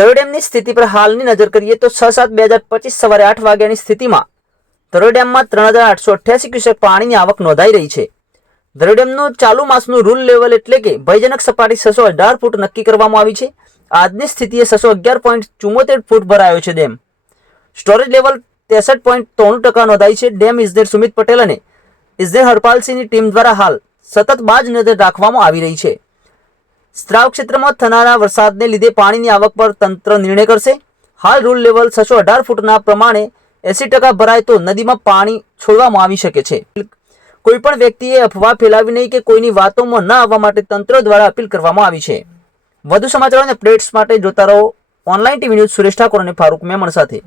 ધરોઈ ડેમની સ્થિતિ પર હાલની નજર કરીએ તો છ સાત બે હજાર પચીસ સવારે આઠ વાગ્યાની સ્થિતિમાં ધરોઈ ડેમમાં ત્રણ હજાર આઠસો અઠ્યાસી ક્યુસેક પાણીની આવક નોંધાઈ રહી છે. ધરોઈ ડેમનું ચાલુ માસનું રૂલ લેવલ એટલે કે ભયજનક સપાટી છસો અઢાર ફૂટ નક્કી કરવામાં આવી છે. આજની સ્થિતિએ છસો અગિયાર પોઈન્ટ ચુમ્મોતેર ફૂટ ભરાયો છે ડેમ. સ્ટોરેજ લેવલ ત્રેસઠ પોઈન્ટ ત્રણું ટકા નોંધાઈ છે. ડેમ ઇજનેર સુમિત પટેલ અને ઇજનેર હરપાલસિંહની ટીમ દ્વારા હાલ સતત બાજ નજર રાખવામાં આવી રહી છે. સ્ત્રાવ ક્ષેત્રમાં થનારા વરસાદને લીધે પાણીની આવક પર તંત્ર નિર્ણય કરશે. હાલ રૂલ લેવલ છસો અઢાર ફૂટના પ્રમાણે એસી ટકા ભરાય તો નદીમાં પાણી છોડવામાં આવી શકે છે. કોઈ પણ વ્યક્તિએ અફવા ફેલાવી નહીં કે કોઈની વાતોમાં ન આવવા માટે તંત્ર દ્વારા અપીલ કરવામાં આવી છે. વધુ સમાચારો અને અપડેટ્સ માટે જોતા રહો. Online TV news Suresh Thakor અને ફારૂક મેમણ સાથે.